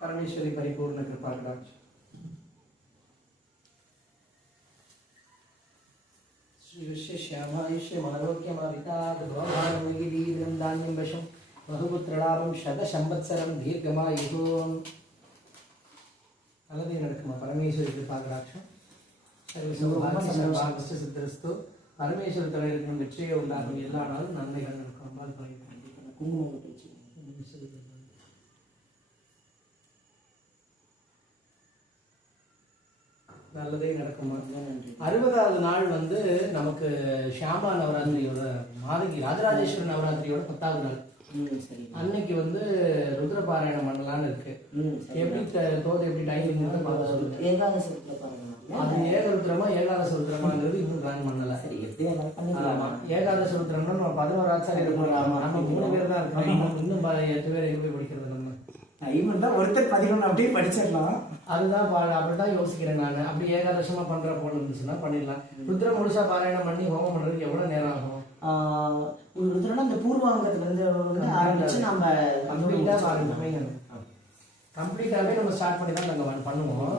परमेश्वरी परिपूर्ण कृपा कटाक्ष श्री श्यामायुष्य मारोग्यमाविताद्भवभारमयिदीर्घं धान्यं वशं बहुपुत्रलाभं शतसंवत्सरं दीर्घमायुः अलगे नडकुमा परमेश्वरी कृपा कटाक्षம் சித்தரஸ்து பரமேஸ்வர தலைவர்கள் வெற்றியை உண்டாகும் எல்லா நாளும் நன்மைகள் நடக்கும் அம்பாள் குங்குமம் நல்லதே நடக்குமா. 60வது நாள் வந்து நமக்கு ஷியாமா நவராத்திரியோட மாதகி ராஜராஜேஸ்வரி நவராத்திரியோட 10வது நாள். அன்னைக்கு வந்து ருத்ரபாராயணம் பண்ணலான்னு இருக்கு. எப்படி தோது எப்படி டைமிங் அது ஏகருத்ரமா ஏகாதச ருத்ரமாங்கிறது இன்னும் பிளான் பண்ணல. ஏகாதச ருத்ரம்னா நம்ம 11 ஆச்சாரியர் பண்ணலாமா? நம்ம 3 பேர் தான் இருக்கோம். இன்னும் 8 பேர் எங்க போய் படிக்கிறது நம்ம ஒருத்தர் 11 அப்படியே படிச்சிடலாம். அதுதான் அப்படிதான் யோசிக்கிறேன் நான். அப்படி ஏகாதசமா பண்ற போல இருந்துச்சுன்னா பண்ணிடலாம். ருத்ர முழுசா பாராயணம் பண்ணி ஹோமம் பண்றதுக்கு எவ்வளவு நேரம் ஆகும்? ருத்ரனா இந்த பூர்வாங்கத்துல இருந்து ஆரம்பிச்சு நம்ம கம்ப்ளீட்டாவே நம்ம ஸ்டார்ட் பண்ணி தான் நாங்க பண்ணுவோம்.